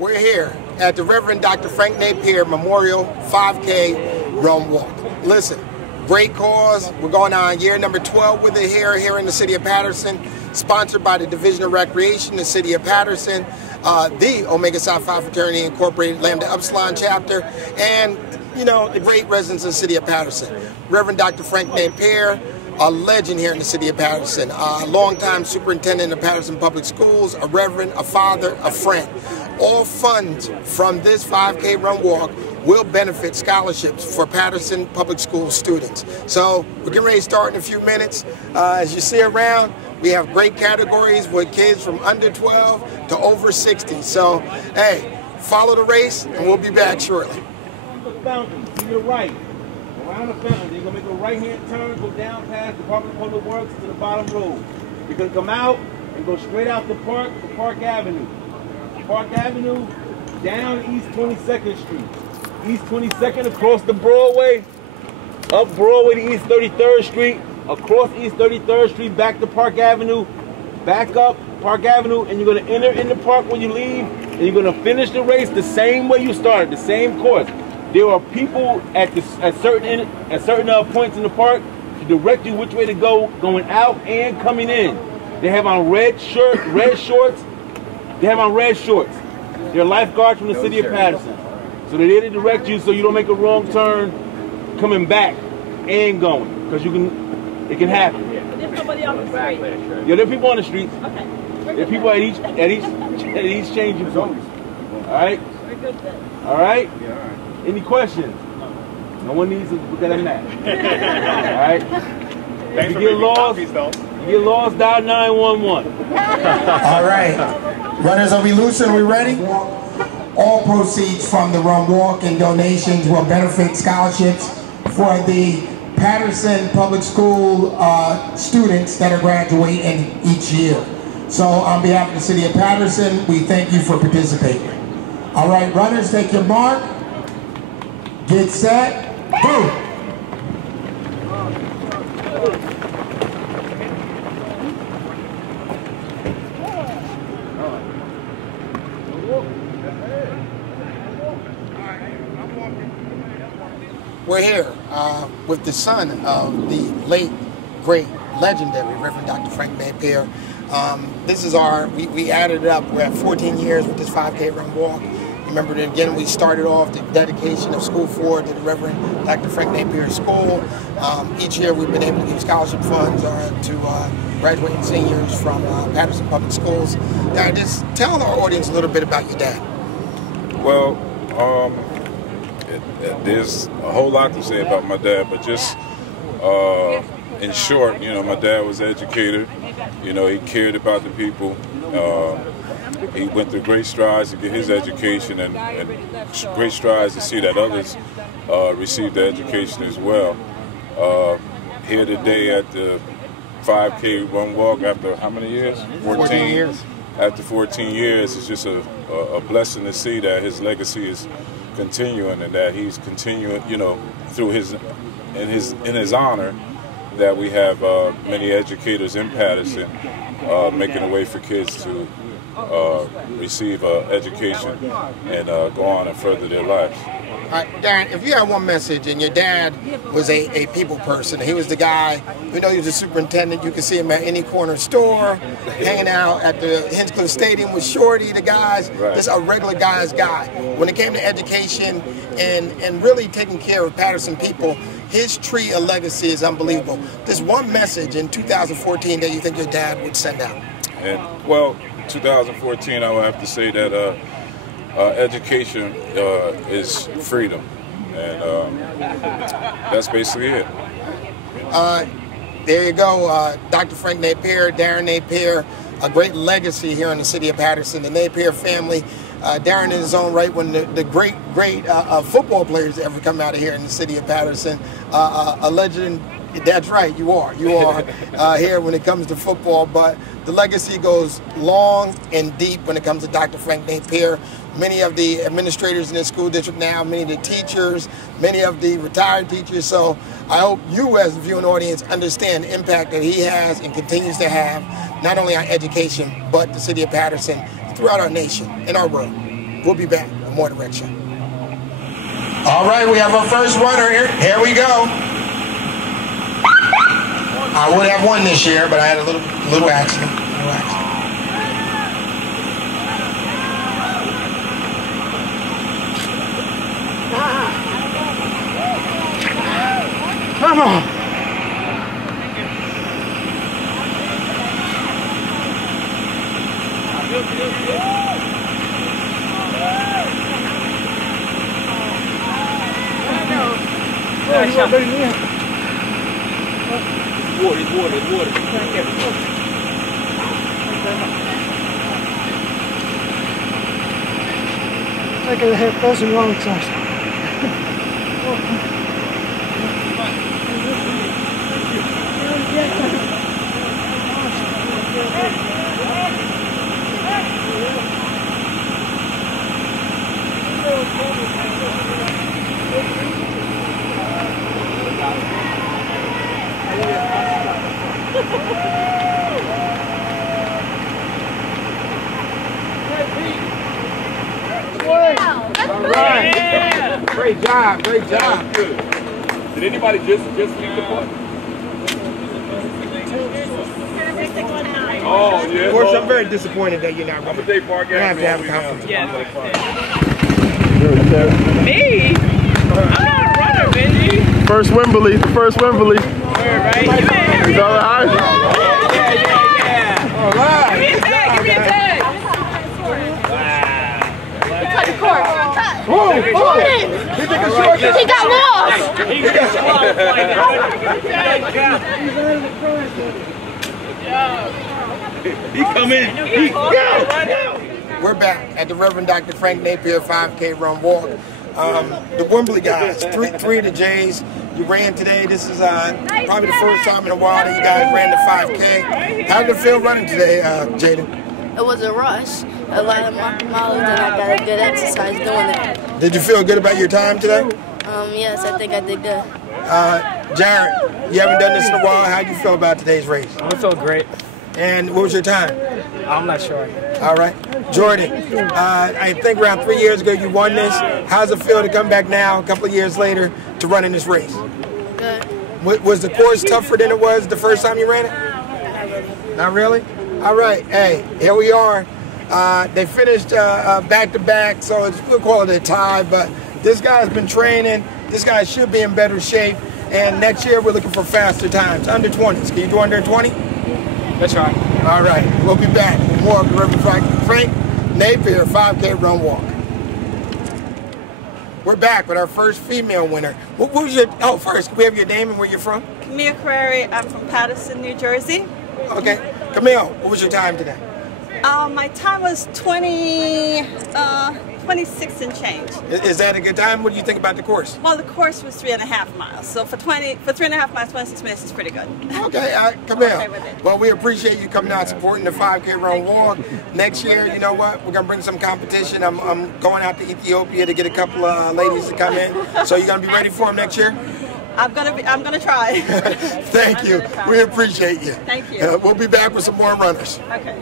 We're here at the Reverend Dr. Frank Napier Memorial 5K Run Walk. Listen, great cause. We're going on year number 12 with it here in the city of Patterson, sponsored by the Division of Recreation, the city of Patterson, the Omega Psi Phi Fraternity Incorporated Lambda Epsilon chapter, and, you know, the great residents of the city of Patterson. Reverend Dr. Frank Napier, a legend here in the city of Patterson, a longtime superintendent of Patterson Public Schools, a reverend, a father, a friend. All funds from this 5K run walk will benefit scholarships for Patterson Public School students. So we're getting ready to start in a few minutes. As you see around, we have great categories with kids from under 12 to over 60. So, hey, follow the race and we'll be back shortly. The fountain to your right. Around the fountain, you're going to make a right-hand turn, go down past the Department of Public Works to the bottom road. You're going to come out and go straight out the park to Park Avenue. Park Avenue, down East 22nd Street. East 22nd across the Broadway, up Broadway to East 33rd Street, across East 33rd Street, back to Park Avenue, back up Park Avenue, and you're going to enter in the park when you leave, and you're going to finish the race the same way you started, the same course. There are people at certain points in the park to direct you which way to go, going out and coming in. They have on red shorts. They have on red shorts. They're lifeguards from the city of Patterson. So they're there to direct you so you don't make a wrong turn coming back and going. Because it can happen. There's nobody on the street. Yeah, there are people on the streets. Okay. There are people at each changing points. All right? All right? Yeah, all right. Any questions? No one needs to look at a map. All right? Thanks if you get lost, dial 911. All right. Runners, are we loose and we ready? All proceeds from the run walk and donations will benefit scholarships for the Patterson Public School students that are graduating each year. So on behalf of the city of Patterson, we thank you for participating. All right, runners, take your mark. Get set, go! We're here with the son of the late, great, legendary Reverend Dr. Frank Napier. This is we added it up. We're at 14 years with this 5K run walk. Remember that again, we started off the dedication of School 4 to the Reverend Dr. Frank Napier School. Each year we've been able to give scholarship funds to graduating seniors from Patterson Public Schools. Now, just tell our audience a little bit about your dad. Well, there's a whole lot to say about my dad, but just in short, you know, my dad was an educator. You know, he cared about the people. He went through great strides to get his education and great strides to see that others receive their education as well. Here today at the 5K run walk after how many years? 14 years. After 14 years, it's just a blessing to see that his legacy is continuing and that he's continuing, you know, through in his honor, that we have many educators in Patterson making a way for kids to receive education and go on and further their lives. All right, Darren, if you had one message, and your dad was a people person, he was the guy, you know, he was a superintendent, you could see him at any corner store, hanging out at the Hinchcliffe Stadium with Shorty, the guys, right. Just a regular guy's guy. When it came to education and really taking care of Patterson people, his tree of legacy is unbelievable. There's one message in 2014 that you think your dad would send out. And, well, 2014, I would have to say that education is freedom, and that's basically it. There you go, Dr. Frank Napier, Darren Napier, a great legacy here in the city of Patterson, the Napier family. Darren in his own right, one of the great football players to ever come out of here in the city of Patterson, a legend. That's right, you are here when it comes to football, but the legacy goes long and deep when it comes to Dr. Frank Napier. Many of the administrators in the school district now, many of the teachers, many of the retired teachers. So I hope you as the viewing audience understand the impact that he has and continues to have, not only on education, but the city of Patterson, throughout our nation and our world. We'll be back. More direction. All right, we have our first runner here. Here we go. I would have won this year, but I had a little accident. Come on. Water. I could have person wrong side. Great job. Good. Did anybody just leave the park? Oh, yeah. Of course, I'm very disappointed that you're not running. I'm a day park I have to have a competition. Me? I'm not a runner, Benji. First Wembley. Right? He's all right. Yeah. All right. Give me a tag. Cut the course. Whoa. He got lost. He come in. We're back at the Reverend Dr. Frank Napier 5K Run Walk. The Wembley guys, three of the J's. You ran today. This is probably the first time in a while that you guys ran the 5K. How did it feel running today, Jaden? It was a rush. A lot of miles, and I got a good exercise doing it. Did you feel good about your time today? Yes, I think I did good. Jared, you haven't done this in a while. How do you feel about today's race? I felt great. And what was your time? I'm not sure. All right. Jordan, I think around 3 years ago you won this. How's it feel to come back now, a couple of years later, to run in this race? Good. Was the course tougher than it was the first time you ran it? Not really? All right. Hey, here we are. They finished back-to-back, so we'll call it a tie, but this guy's been training. This guy should be in better shape, and next year we're looking for faster times, under 20s. Can you do under 20? That's right. All right. We'll be back. More of the Reverend Frank Napier 5K Run Walk. We're back with our first female winner. What was your, first, can we have your name and where you're from? Camille Carreri, I'm from Paterson, New Jersey. Okay. Camille, what was your time today? My time was 26 and change. Is that a good time? What do you think about the course? Well, the course was 3.5 miles, so for 3.5 miles, 26 minutes is pretty good. Okay, Camille. Okay with it. Well, we appreciate you coming out supporting the 5K Run Walk. Next year, you know what? We're gonna bring some competition. I'm going out to Ethiopia to get a couple of ladies to come in. So you're gonna be ready for them next year? I'm gonna try. Thank you. We appreciate you. Thank you. We'll be back with some more runners. Okay.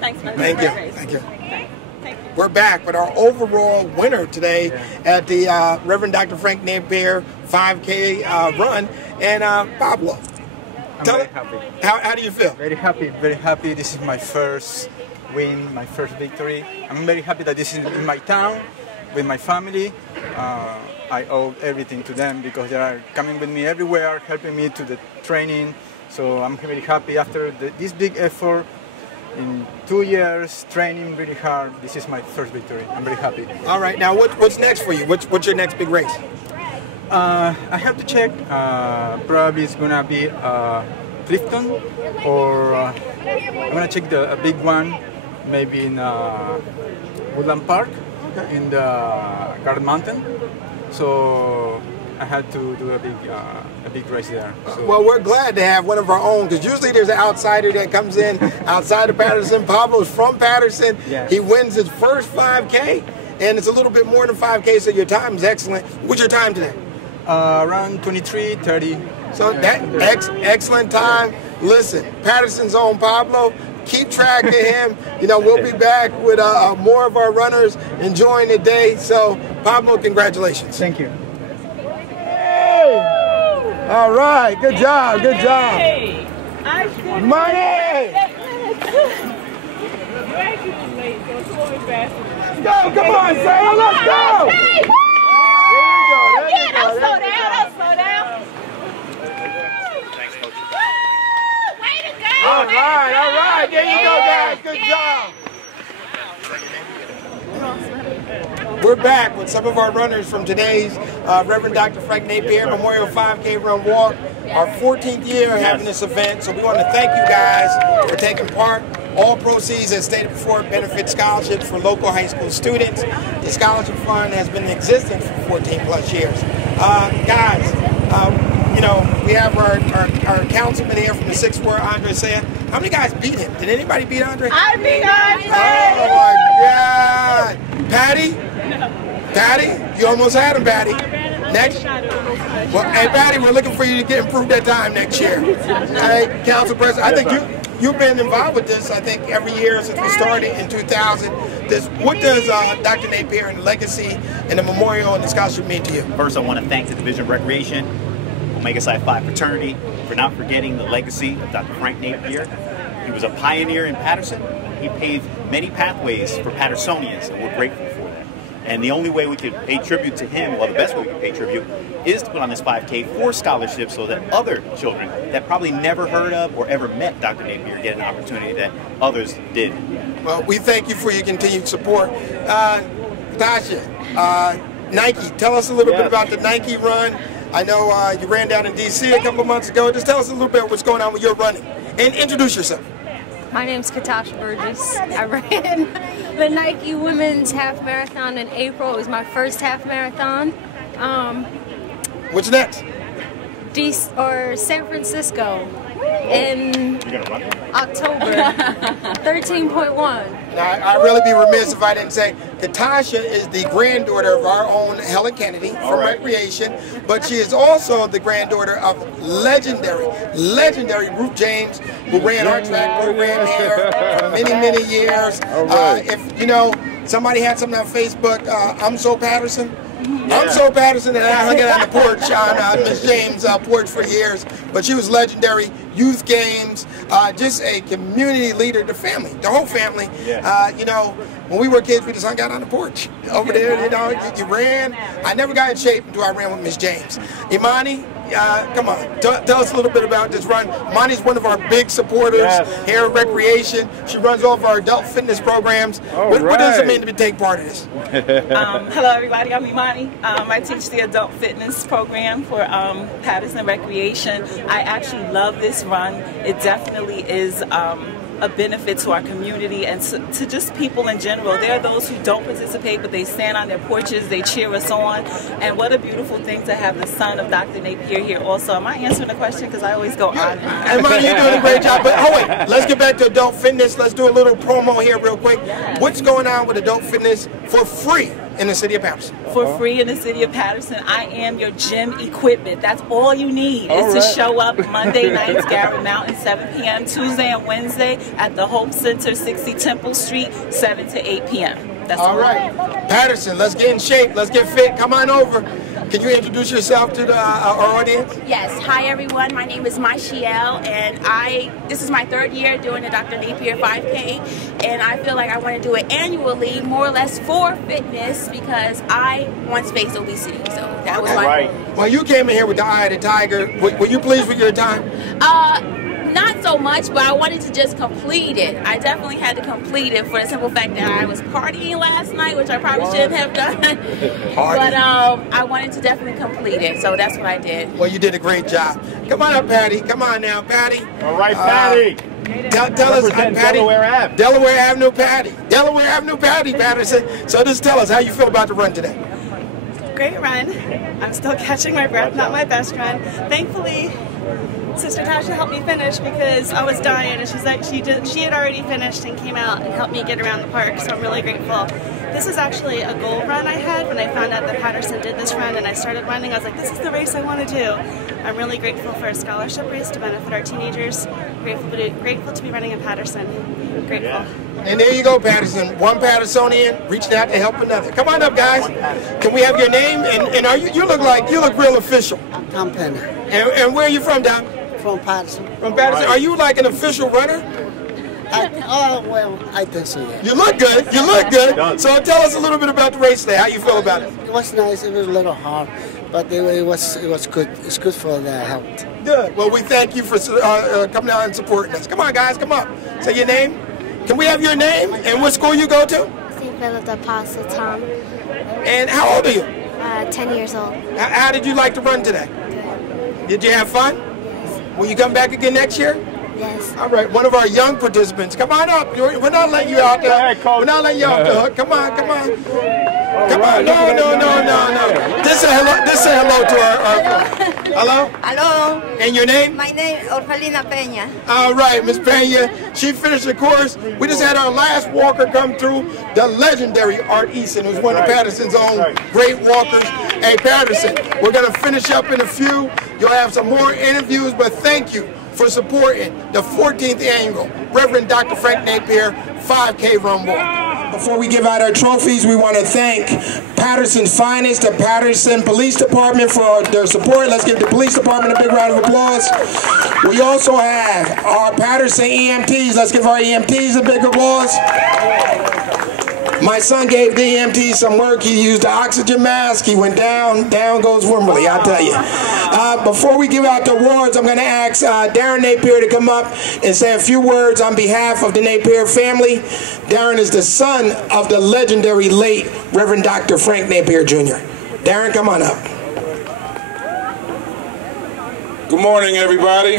Thanks, man. Thank you. Great race. Thank you. Thank you. We're back with our overall winner today at the Reverend Dr. Frank Napier 5K run, and Pablo. I'm very happy. How do you feel? Very happy, very happy. This is my first win, my first victory. I'm very happy that this is in my town, with my family. I owe everything to them because they are coming with me everywhere, helping me to the training. So I'm very happy after this big effort. In 2 years, training really hard, this is my first victory. I'm very happy. All right, now what's next for you? What's your next big race? I have to check. Probably it's gonna be Clifton, or I'm gonna check a big one, maybe in Woodland Park, in the Garden Mountain. So I had to do a big race there. So. Well, we're glad to have one of our own, because usually there's an outsider that comes in outside of Paterson. Pablo's from Paterson. Yes. He wins his first 5K, and it's a little bit more than 5K, so your time is excellent. What's your time today? Around 23:30. So that excellent time. Listen, Paterson's own Pablo, Keep track of him. You know, we'll be back with more of our runners enjoying the day. So, Pablo, congratulations. Thank you. All right, good job, good job. Money! Let's go, come on, Sarah, let's go! Yeah, don't slow down, don't slow down. Way to go! All right, there you go, guys, good job. We're back with some of our runners from today's Reverend Dr. Frank Napier Memorial 5K Run Walk. Our 14th year having this event, so we want to thank you guys for taking part. All proceeds, as stated before, benefit scholarships for local high school students. The scholarship fund has been in existence for 14 plus years. Guys, you know, we have our councilman here from the 6th Ward, Andre Saya. How many guys beat him? Did anybody beat Andre? I beat Andre! Oh my God! Patty? Patty? You almost had him, Patty. Next. Well, hey, Patty, we're looking for you to improve that time next year. Hey, Council President, I think you've been involved with this, I think, every year since we started in 2000. What does Dr. Napier and the legacy and the memorial and the scholarship mean to you? First, I want to thank the Division of Recreation, Omega Psi Phi fraternity, for not forgetting the legacy of Dr. Frank Napier. He was a pioneer in Patterson. He paved many pathways for Pattersonians, and we're grateful for that. And the only way we could pay tribute to him, well, the best way we could pay tribute, is to put on this 5K for scholarships so that other children that probably never heard of or ever met Dr. Napier get an opportunity that others did. Well, we thank you for your continued support. Tasha, Nike, tell us a little bit about the Nike run. I know you ran down in D.C. a couple months ago. Just tell us a little bit what's going on with your running. And introduce yourself. My name's Katasha Burgess. I ran the Nike Women's Half Marathon in April. It was my first half marathon. What's next? San Francisco in October. 13.1. Now, I'd really be remiss if I didn't say Katasha is the granddaughter of our own Helen Kennedy from Recreation, but she is also the granddaughter of legendary Ruth James, who ran our track program here for many years. If you know, somebody had something on Facebook, I'm so Patterson. I'm so Patterson, and I hung it on the porch on Miss James' porch for years. But she was legendary. Youth games, just a community leader. The family, the whole family. You know, when we were kids, we just hung out on the porch over there. You know, you ran. I never got in shape until I ran with Miss James. Imani, come on, tell us a little bit about this run. Imani's one of our big supporters here at Recreation. She runs all of our adult fitness programs. What does it mean to take part in this? Hello, everybody. I'm Imani. I teach the adult fitness program for Patterson Recreation. I actually love this run. It definitely is a benefit to our community and to just people in general. There are those who don't participate, but they stand on their porches, they cheer us on, and what a beautiful thing to have the son of Dr. Napier here also. Am I answering the question? Because I always go on. Hey, Imani, you're doing a great job. But wait, let's get back to adult fitness. Let's do a little promo here real quick. What's going on with adult fitness for free in the city of Patterson? For free in the city of Patterson, I am your gym equipment. That's all you need is to show up Monday nights, Garrett Mountain, 7 p.m., Tuesday and Wednesday at the Hope Center, 60 Temple Street, 7 to 8 p.m. That's all right. Patterson, let's get in shape. Let's get fit. Come on over. Can you introduce yourself to our audience? Yes. Hi, everyone. My name is Maishiel, and this is my 3rd year doing the Dr. Napier 5K, and I feel like I want to do it annually, more or less for fitness, because I once faced obesity, so that was my goal. Well, you came in here with the eye of the tiger. Were you pleased with your time? Not so much, but I wanted to just complete it. I definitely had to complete it for the simple fact that I was partying last night, which I probably shouldn't have done. But I wanted to definitely complete it, so that's what I did. Well, you did a great job. Come on up, Patty. Come on now, Patty. All right, Patty. Tell us, Patty. Delaware Ave. Delaware Avenue, Patty. Delaware Avenue, Patty, Patterson. So just tell us how you feel about the run today. Great run. I'm still catching my breath, not my best run. Thankfully, Sister Tasha helped me finish because I was dying, and she's like, she had already finished and came out and helped me get around the park, so I'm really grateful. This is actually a goal run I had when I found out that Patterson did this run, and I started running. I was like, this is the race I want to do. I'm really grateful for a scholarship race to benefit our teenagers. grateful to be running in Patterson. Grateful. And there you go, Patterson. One Pattersonian reaching out to help another. Come on up, guys. Can we have your name? And are you look real official. I'm Penny. And where are you from, Dom? From Patterson. From Patterson. Are you like an official runner? Well, I think so, yeah. You look good. You look good. So tell us a little bit about the race today. How you feel about it? It was nice. It was a little hard, but it was good. It's good for the health. Good. Well, we thank you for coming out and supporting us. Come on, guys. Come up. Say your name. Can we have your name and what school you go to? St. Philip the Apostle, Tom. And how old are you? 10 years old. How did you like to run today? Good. Did you have fun? Yes. Will you come back again next year? Yes. All right, one of our young participants. Come on up. We're not letting you out there. We're not letting you off the hook. Come on, come on. Come on. No. This say hello to our hello? Hello. And your name? My name is Orfelina Peña. All right, Miss Peña. She finished the course. We just had our last walker come through, the legendary Art Easton, who's one of Patterson's own great walkers. Hey, Patterson, we're going to finish up in a few. You'll have some more interviews, but thank you for supporting the 14th annual Reverend Dr. Frank Napier 5K Run Walk. Before we give out our trophies, we want to thank Patterson's finest, the Patterson Police Department, for their support. Let's give the police department a big round of applause. We also have our Patterson EMTs. Let's give our EMTs a big applause. My son gave the EMT some work. He used the oxygen mask. He went down. Down goes Wimberley, I'll tell you. Before we give out the awards, I'm going to ask Darren Napier to come up and say a few words on behalf of the Napier family. Darren is the son of the legendary late Reverend Dr. Frank Napier Jr. Darren, come on up. Good morning, everybody.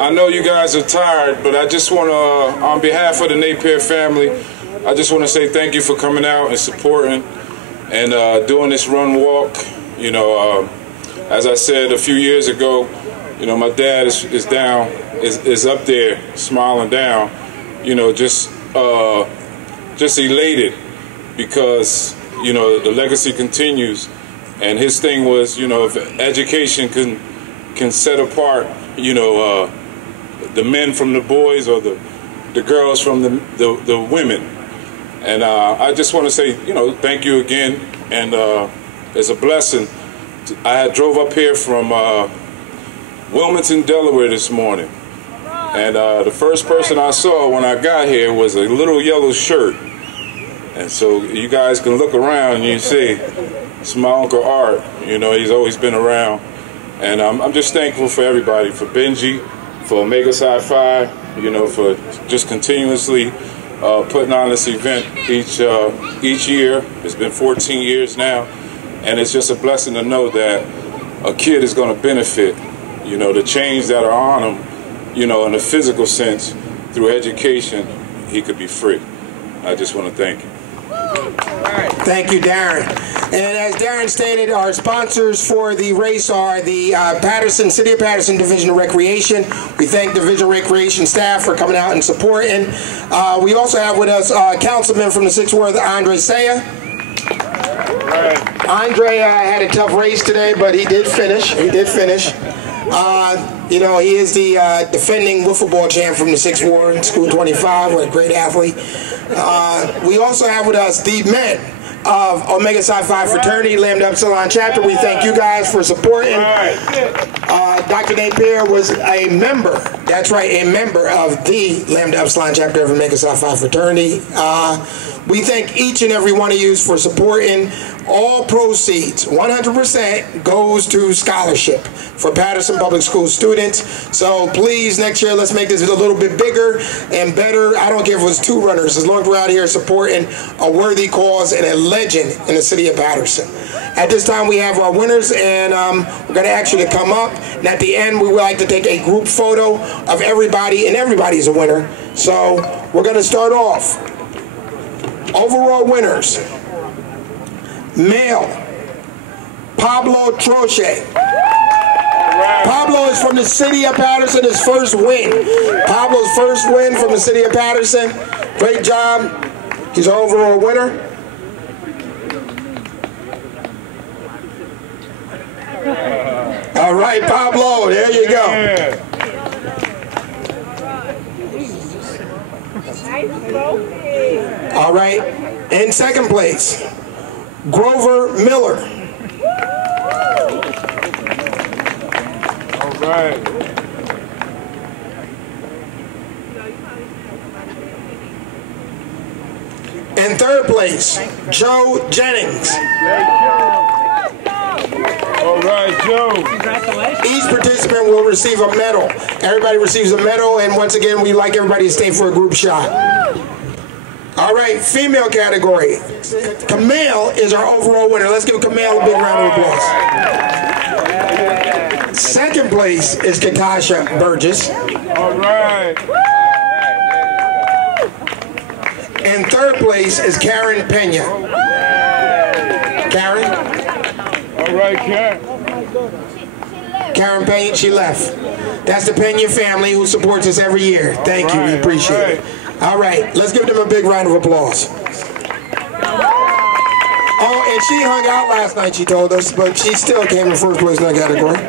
I know you guys are tired, but I just want to, on behalf of the Napier family, I just want to say thank you for coming out and supporting and doing this run walk. You know, as I said a few years ago, you know, my dad is down, is up there smiling down, you know, just elated because, you know, the legacy continues. And his thing was, you know, if education can set apart, you know, the men from the boys or the girls from the women. And I just want to say, you know, thank you again. And it's a blessing. I drove up here from Wilmington, Delaware this morning. And the first person I saw when I got here was a little yellow shirt. And so you guys can look around and you see it's my Uncle Art. You know, he's always been around. And I'm just thankful for everybody, for Benji, for Omega Psi Phi, you know, for just continuously putting on this event each year. It's been 14 years now, and it's just a blessing to know that a kid is going to benefit, you know, the change that are on him, you know, in a physical sense, through education, he could be free. I just want to thank you. Thank you, Darren. And as Darren stated, our sponsors for the race are the City of Patterson Division of Recreation. We thank Division of Recreation staff for coming out and supporting. We also have with us Councilman from the 6th Ward, Andre Saya. Andre had a tough race today, but he did finish. You know, he is the defending wiffle ball champ from the 6th Ward, School 25, what a great athlete. We also have with us the men of Omega Psi Phi Fraternity, Lambda Epsilon Chapter. We thank you guys for supporting. Dr. Napier was a member, that's right, a member of the Lambda Epsilon Chapter of Omega Psi Phi Fraternity. We thank each and every one of you for supporting. All proceeds, 100%, goes to scholarship for Patterson Public School students. So please, next year, let's make this a little bit bigger and better. I don't care if it was 2 runners, as long as we're out here supporting a worthy cause and a legend in the city of Patterson. At this time, we have our winners, and we're going to ask you to come up. And at the end, we would like to take a group photo of everybody, and everybody's a winner. So we're going to start off. Overall winners. Male, Pablo Troche. Pablo is from the city of Patterson, his first win. Pablo's first win from the city of Patterson. Great job. He's our overall winner. All right, Pablo, there you go. All right. In second place, Grover Miller. All right. In third place, Joe Jennings. All right, Joe. Each participant will receive a medal. Everybody receives a medal, and once again, we like everybody to stay for a group shot. All right, female category. Camille is our overall winner. Let's give Camille a big round of applause. Second place is Katasha Burgess. All right. And third place is Karen Pena. Karen? All right, Karen. Karen Pena, she left. That's the Pena family who supports us every year. Thank you, we appreciate it. All right, let's give them a big round of applause. Oh, and she hung out last night, she told us, but she still came in first place in that category.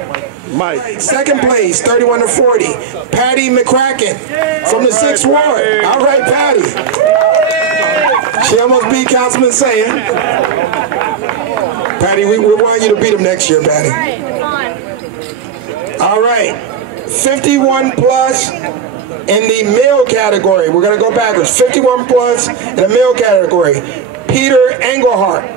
Mike. Second place, 31 to 40, Patty McCracken from the 6th Ward. All right, Patty. She almost beat Councilman Saying. Patty, we want you to beat him next year, Patty. All right, 51 plus in the male category. We're going to go backwards. 51 plus in the male category. Peter Engelhart.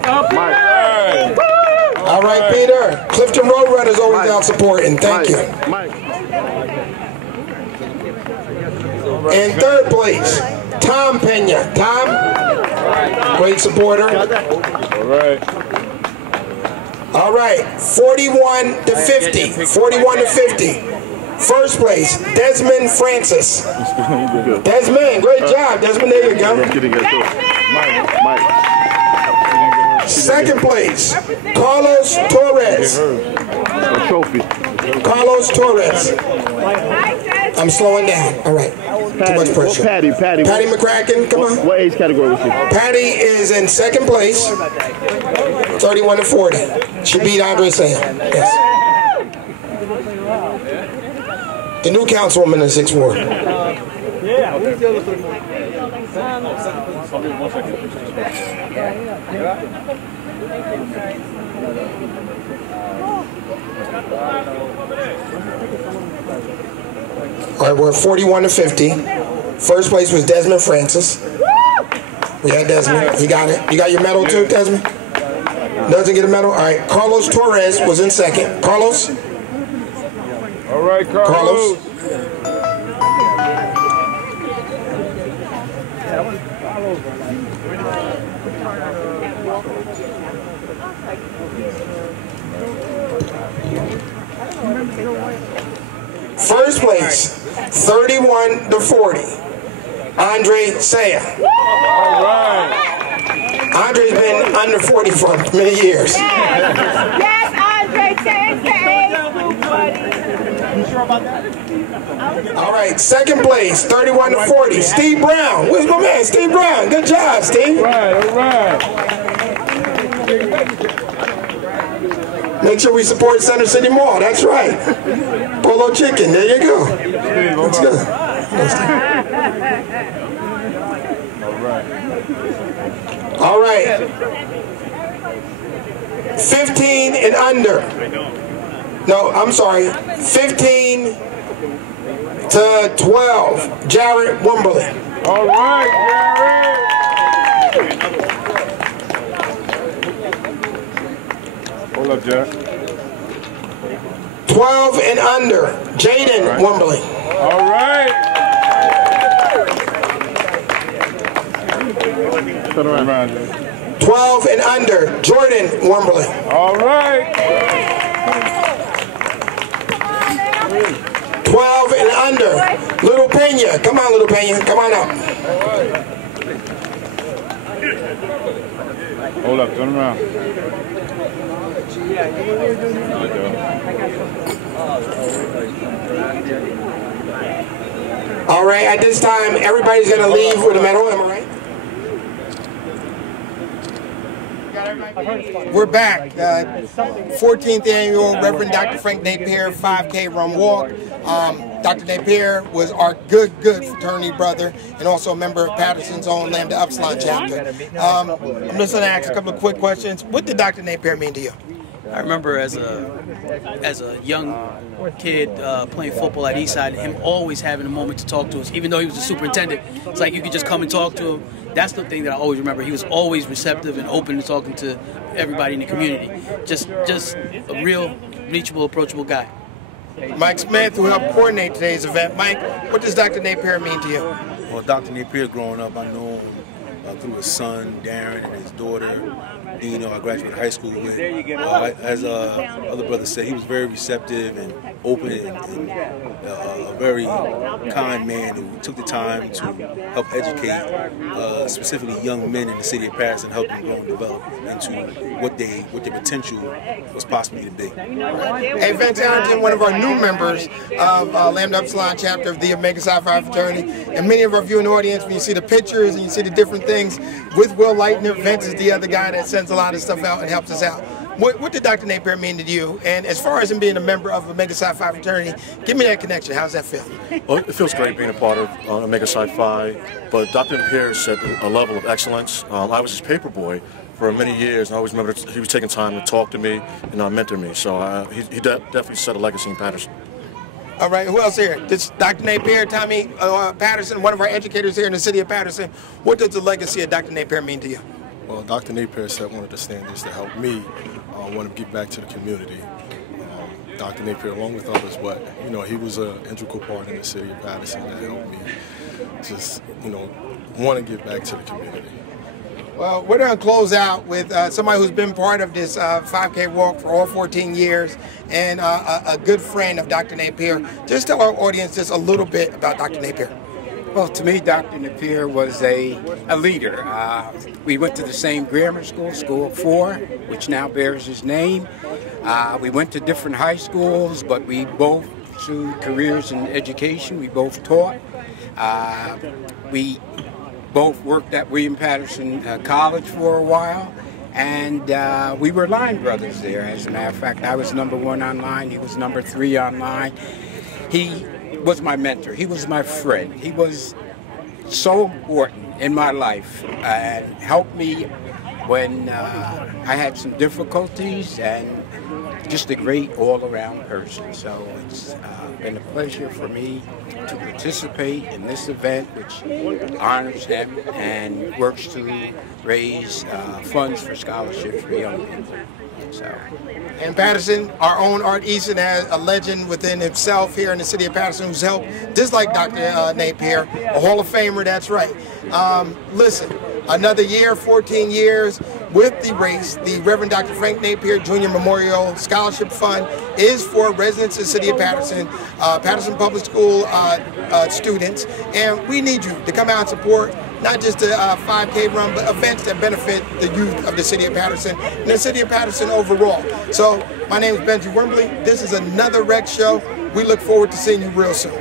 All right, Peter. Clifton Roadrunners always out supporting. Thank you. In third place, Tom Pena. Tom, great supporter. All right. All right, 41 to 50. 41 to 50. First place, Desmond Francis. Desmond, great job. Desmond, there you go. Second place, Carlos Torres. Carlos Torres. I'm slowing down. All right. Too much pressure. Patty McCracken, come on. What age category was she? Patty is in second place, 31 to 40. She beat Andre Sam. Yes. The new councilwoman in the 6th Ward. All right, we're 41 to 50. First place was Desmond Francis. We had Desmond. You got it. You got your medal too, Desmond? Doesn't get a medal? All right. Carlos Torres was in second. Carlos? All right, Carlos. First place, 31 to 40. Andre Saya. All right. Andre's been under 40 for many years. Yes, Andre, You sure about that? All right, second place, 31 to 40. Steve Brown. Where's my man, Steve Brown? Good job, Steve. All right. Make sure we support Center City Mall. That's right. Polo Chicken. There you go. That's good. All right. 15 and under. No, I'm sorry. 15 to 12. Jared Wimberly. All right, Jared. Hold up, Jack. 12 and under. Jaden Wimberly. All right. Turn around. 12 and under. Jordan Wimberly. All right. 12 and under. Little Pena. Come on, Little Pena. Come on up. Hold up. Turn around. All right, at this time, everybody's going to leave with a medal, am I right? We're back. 14th annual Reverend Dr. Frank Napier 5K Run Walk. Dr. Napier was our good fraternity brother and also a member of Patterson's own Lambda Upsilon chapter. I'm just going to ask a couple of quick questions. What did Dr. Napier mean to you? I remember as a young kid playing football at Eastside, him always having a moment to talk to us. Even though he was the superintendent, it's like you could just come and talk to him. That's the thing that I always remember. He was always receptive and open to talking to everybody in the community. Just a real reachable, approachable guy. Mike Smith, who helped coordinate today's event. Mike, what does Dr. Napier mean to you? Well, Dr. Napier, growing up, I know him through his son, Darren, and his daughter, Dino, I graduated high school with. As other brothers said, he was very receptive and open and a very kind man who took the time to help educate specifically young men in the city of Patterson, help them grow and develop into what their potential was possibly to be. Hey, Vince Harrington, one of our new members of Lambda Upsilon chapter of the Omega Psi Phi fraternity, and many of our viewing audience, when you see the pictures and you see the different things with Will Lightner, Vince is the other guy that sends a lot of stuff out and helps us out. What did Dr. Napier mean to you? And as far as him being a member of Omega Psi Phi fraternity, give me that connection. How does that feel? Well, it feels great being a part of Omega Psi Phi, but Dr. Napier set a level of excellence. I was his paper boy for many years, and I always remember he was taking time to talk to me and mentor me. So he definitely set a legacy in Patterson. All right, who else here? This Dr. Napier, Tommy Patterson, one of our educators here in the city of Patterson. What does the legacy of Dr. Napier mean to you? Well, Dr. Napier set one of the standards to help me want to give back to the community. Dr. Napier, along with others, but he was an integral part in the city of Patterson that helped me just want to give back to the community. Well, we're going to close out with somebody who's been part of this 5K walk for all 14 years and a good friend of Dr. Napier. Just tell our audience just a little bit about Dr. Napier. Well, to me, Dr. Napier was a leader. We went to the same grammar school, School 4, which now bears his name. We went to different high schools, but we both pursued careers in education. We both taught. We both worked at William Patterson College for a while, and we were line brothers there. As a matter of fact, I was #1 online, he was #3 online. He was my mentor, he was my friend. He was so important in my life and helped me when I had some difficulties, and just a great all-around person. So it's been a pleasure for me to participate in this event, which honors him and works to raise funds for scholarships for young people. And Patterson, our own Art Easton, has a legend within himself here in the city of Patterson who's helped, just like Dr. Napier, a Hall of Famer, that's right. Listen, another year, 14 years with the race, the Reverend Dr. Frank Napier Jr. Memorial Scholarship Fund is for residents of the city of Patterson, Patterson Public School students, and we need you to come out and support not just the 5K run, but events that benefit the youth of the city of Patterson and the city of Patterson overall. So my name is Benji Wembley. This is another Rec Show. We look forward to seeing you real soon.